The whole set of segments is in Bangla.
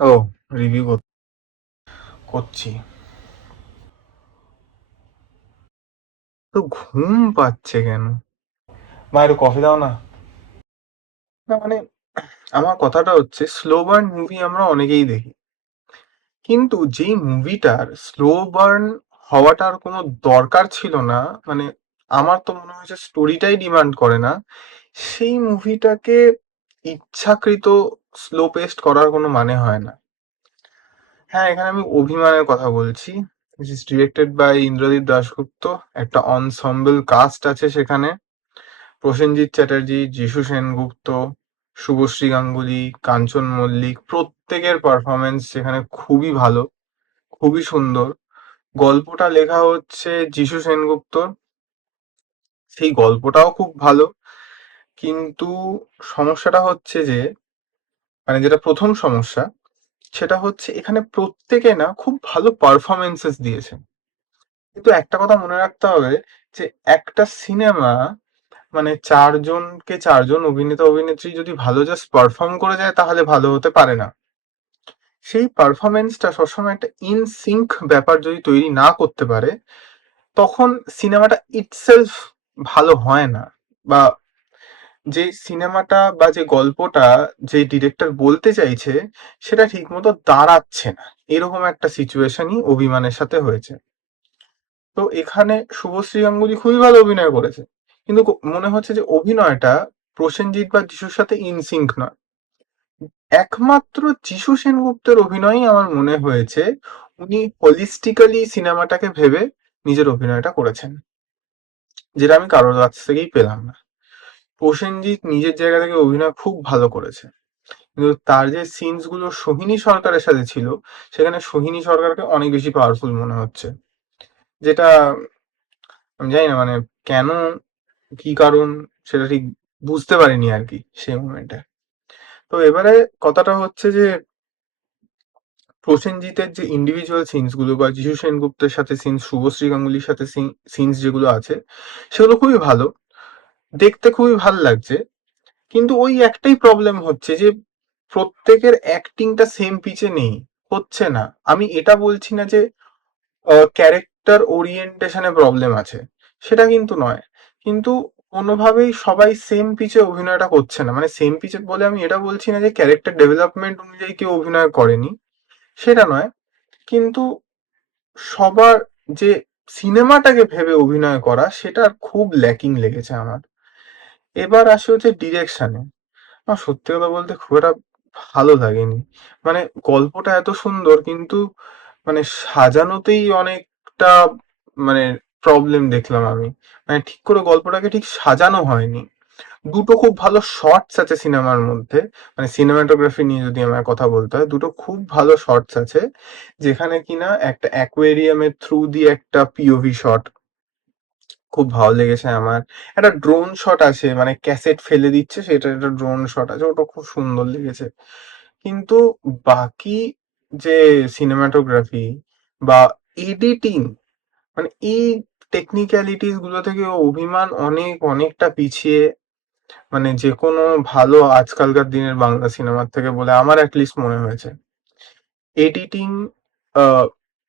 ও, রিভিউ করছি। তো ঘুম পাচ্ছে কেন? মা একটু কফি দাও না। না মানে, আমার কথাটা হচ্ছে স্লো বার্ন মুভি আমরা অনেকেই দেখি, কিন্তু যেই মুভিটার স্লো বার্ন হওয়াটার কোনো দরকার ছিল না, মানে আমার তো মনে হয়েছে স্টোরিটাই ডিমান্ড করে না, সেই মুভিটাকে ইচ্ছাকৃত স্লো পেস্ট করার কোনো মানে হয় না। হ্যাঁ, এখানে আমি অভিমানের কথা বলছি, which is directed by Indrajit Dasgupta. একটা ensemble কাস্ট আছে সেখানে। প্রসেনজিৎ চ্যাটার্জি, যিশু সেনগুপ্ত, শুভশ্রী গাঙ্গুলি, কাঞ্চন মল্লিক, প্রত্যেকের পারফরমেন্স সেখানে খুবই ভালো, খুবই সুন্দর। গল্পটা লেখা হচ্ছে যিশু সেনগুপ্তর, সেই গল্পটাও খুব ভালো। কিন্তু সমস্যাটা হচ্ছে যে, মানে যেটা প্রথম সমস্যা, সেটা হচ্ছে এখানে প্রত্যেকে না খুব ভালো পারফরমেন্সেস দিয়েছে। কিন্তু একটা কথা মনে রাখতে হবে, যে একটা সিনেমা, মানে চারজন অভিনেতা অভিনেত্রী যদি ভালো জাস্ট পারফর্ম করে যায় তাহলে ভালো হতে পারে না। সেই পারফরমেন্সটা সবসময় একটা ইন সিঙ্ক ব্যাপার যদি তৈরি না করতে পারে, তখন সিনেমাটা ইটসেলফ ভালো হয় না। বা যে সিনেমাটা বা যে গল্পটা যে ডিরেক্টর বলতে চাইছে, সেটা ঠিকমতো দাঁড়াচ্ছে না। এরকম একটা সিচুয়েশনই অভিমানের সাথে হয়েছে। তো এখানে শুভশ্রী গাঙ্গুলি খুবই ভালো অভিনয় করেছে, কিন্তু মনে হচ্ছে যে অভিনয়টা প্রসেনজিৎ বা যিশুর সাথে ইনসিঙ্ক নয়। একমাত্র যিশু সেনগুপ্তের অভিনয়ই আমার মনে হয়েছে উনি হোলিস্টিক্যালি সিনেমাটাকে ভেবে নিজের অভিনয়টা করেছেন, যেটা আমি কারোর কাছ থেকেই পেলাম না। প্রসেনজিৎ নিজের জায়গা থেকে অভিনয় খুব ভালো করেছে, কিন্তু তার যে সিনস গুলো সোহিনী সরকারের সাথে ছিল, সেখানে সোহিনী সরকারকে অনেক বেশি পাওয়ারফুল মনে হচ্ছে। যেটা আমি জানি না, মানে কেন, কি কারণ, সেটা ঠিক বুঝতে পারিনি আর কি সেই মোমেন্টে। তো এবারে কথাটা হচ্ছে যে, প্রসেনজিতের যে ইন্ডিভিজুয়াল সিনস গুলো বা যিশু সেনগুপ্তের সাথে সিনস, শুভশ্রী গাঙ্গুলির সাথে সিনস যেগুলো আছে, সেগুলো খুবই ভালো, দেখতে খুবই ভালো লাগছে। কিন্তু ওই একটাই প্রবলেম হচ্ছে যে প্রত্যেকের অ্যাক্টিংটা সেম পিচে নেই, হচ্ছে না। আমি এটা বলছি না যে ক্যারেক্টার ওরিয়েন্টেশনে প্রবলেম আছে, সেটা কিন্তু নয়। কিন্তু কোনোভাবেই সবাই সেম পিচে অভিনয়টা করছে না। মানে সেম পিচে বলে আমি এটা বলছি না যে ক্যারেক্টার ডেভেলপমেন্ট অনুযায়ী কেউ অভিনয় করেনি, সেটা নয়। কিন্তু সবার যে সিনেমাটাকে ভেবে অভিনয় করা, সেটা খুব ল্যাকিং লেগেছে আমার। এবার আসে হচ্ছে ডিরেকশনে। আমার সত্যি কথা বলতে খুব একটা ভালো লাগেনি। মানে গল্পটা এত সুন্দর, কিন্তু মানে সাজানোতেই অনেকটা, মানে প্রবলেম দেখলাম আমি। মানে ঠিক করে গল্পটাকে ঠিক সাজানো হয়নি। দুটো খুব ভালো শর্টস আছে সিনেমার মধ্যে, মানে সিনেমাটোগ্রাফি নিয়ে যদি আমার কথা বলতে হয়, দুটো খুব ভালো শর্টস আছে, যেখানে কিনা একটা অ্যাকোয়ারিয়ামের থ্রু দিয়ে একটা পিওভি শট খুব ভালো লেগেছে আমার। একটা ড্রোন শট আছে, মানে ক্যাসেট ফেলে দিচ্ছে, সেটা একটা ড্রোন শট আছে, ওটা খুব সুন্দর লেগেছে। কিন্তু বাকি যে সিনেমাটোগ্রাফি বা এডিটিং, মানে এই টেকনিক্যালিটিস গুলো থেকে অভিমান অনেকটা পিছিয়ে, মানে যে কোনো ভালো আজকালকার দিনের বাংলা সিনেমার থেকে বলে আমার অ্যাটলিস্ট মনে হয়েছে। এডিটিং,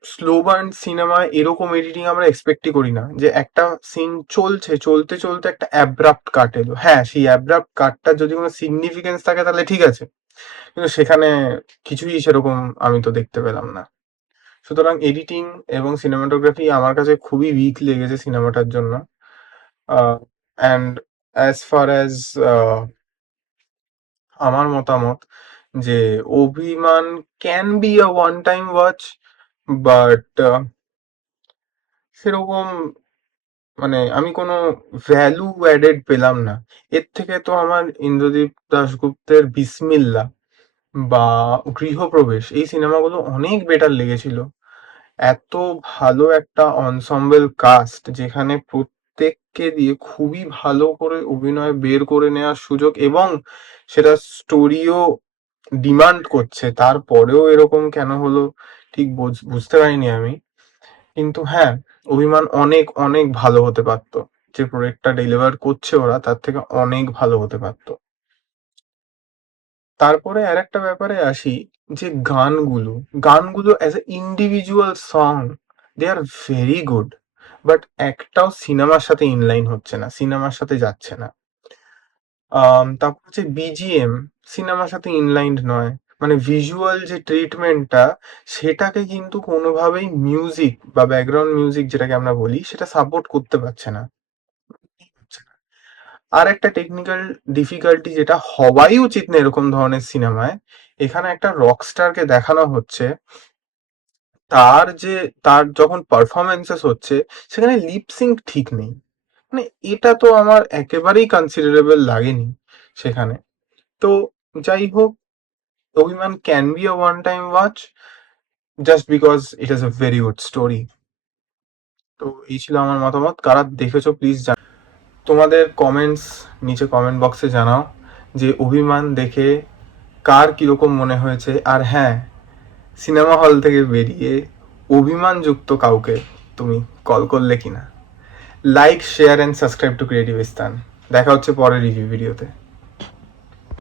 স্লো বার্ন সিনেমায় এরকম এডিটিং আমরা এক্সপেক্টই করি না, যে একটা সিন চলছে, চলতে চলতে একটা অ্যাব্রাপ্ট কাট এলো, হ্যাঁ সেই অ্যাব্রাপ্ট কাটটার যদি কোনো সিগনিফিকেন্স থাকে তাহলে ঠিক আছে, কিন্তু সেখানে কিছুই সেরকম আমি তো দেখতে পেলাম না। সুতরাং এডিটিং এবং সিনেমাটোগ্রাফি আমার কাছে খুবই উইক লেগেছে সিনেমাটার জন্য। অ্যান্ড অ্যাজ ফার অ্যাজ আমার মতামত, যে অভিমান can be a one time watch, but সেরকম, মানে আমি কোনো ভ্যালু অ্যাডেড পেলাম না। এর থেকে তো আমার ইন্দ্রদীপ দাশগুপ্তের বিসমিল্লা বা গৃহপ্রবেশ, এই সিনেমাগুলো অনেক বেটার লেগেছিল। এত ভালো একটা অনসম্বল কাস্ট, যেখানে প্রত্যেককে দিয়ে খুবই ভালো করে অভিনয় বের করে নেওয়ার সুযোগ, এবং সেটা স্টোরিও ডিমান্ড করছে, তারপরেও এরকম কেন হলো ঠিক বুঝতে পারিনি আমি। কিন্তু হ্যাঁ, অভিমান অনেক অনেক ভালো হতে পারতো। যে প্রোডাক্টটা ডেলিভার করছে ওরা, তার থেকে অনেক ভালো হতে পারতো। তারপরে আরেকটা ব্যাপারে আসি, যে গানগুলো as a individual song they are very good, but একটাও সিনেমার সাথে ইনলাইন হচ্ছে না, সিনেমার সাথে যাচ্ছে না। তারপর হচ্ছে বিজিএম সিনেমার সাথে ইনলাইনড নয়, মানে ভিজুয়াল যে ট্রিটমেন্টটা সেটাকে কিন্তু কোনোভাবেই মিউজিক বা ব্যাকগ্রাউন্ড মিউজিক যেটাকে আমরা বলি সেটা সাপোর্ট করতে পারছে না। আর একটা টেকনিক্যাল ডিফিকাল্টি যেটা হওয়াই উচিত না এরকম ধরনের সিনেমায়, এখানে একটা রকস্টারকে দেখানো হচ্ছে, তার যে তার যখন পারফরমেন্সেস হচ্ছে সেখানে লিপসিং ঠিক নেই। মানে এটা তো আমার একেবারেই কনসিডারেবল লাগেনি সেখানে। তো যাই হোক, অভিমান can be a one time watch just because it is a very good story. তো এই ছিল আমার মতামত, কারা দেখেছো প্লিজ তোমাদের কমেন্টস নিচে কমেন্ট বক্সে জানাও যে অভিমান দেখে কার কিরকম মনে হয়েছে। আর হ্যাঁ, সিনেমা হল থেকে বেরিয়ে অভিমানযুক্ত কাউকে তুমি কল করলে কিনা। Like share and subscribe to creative স্থান। দেখা হচ্ছে পরের রিভিউ ভিডিওতে।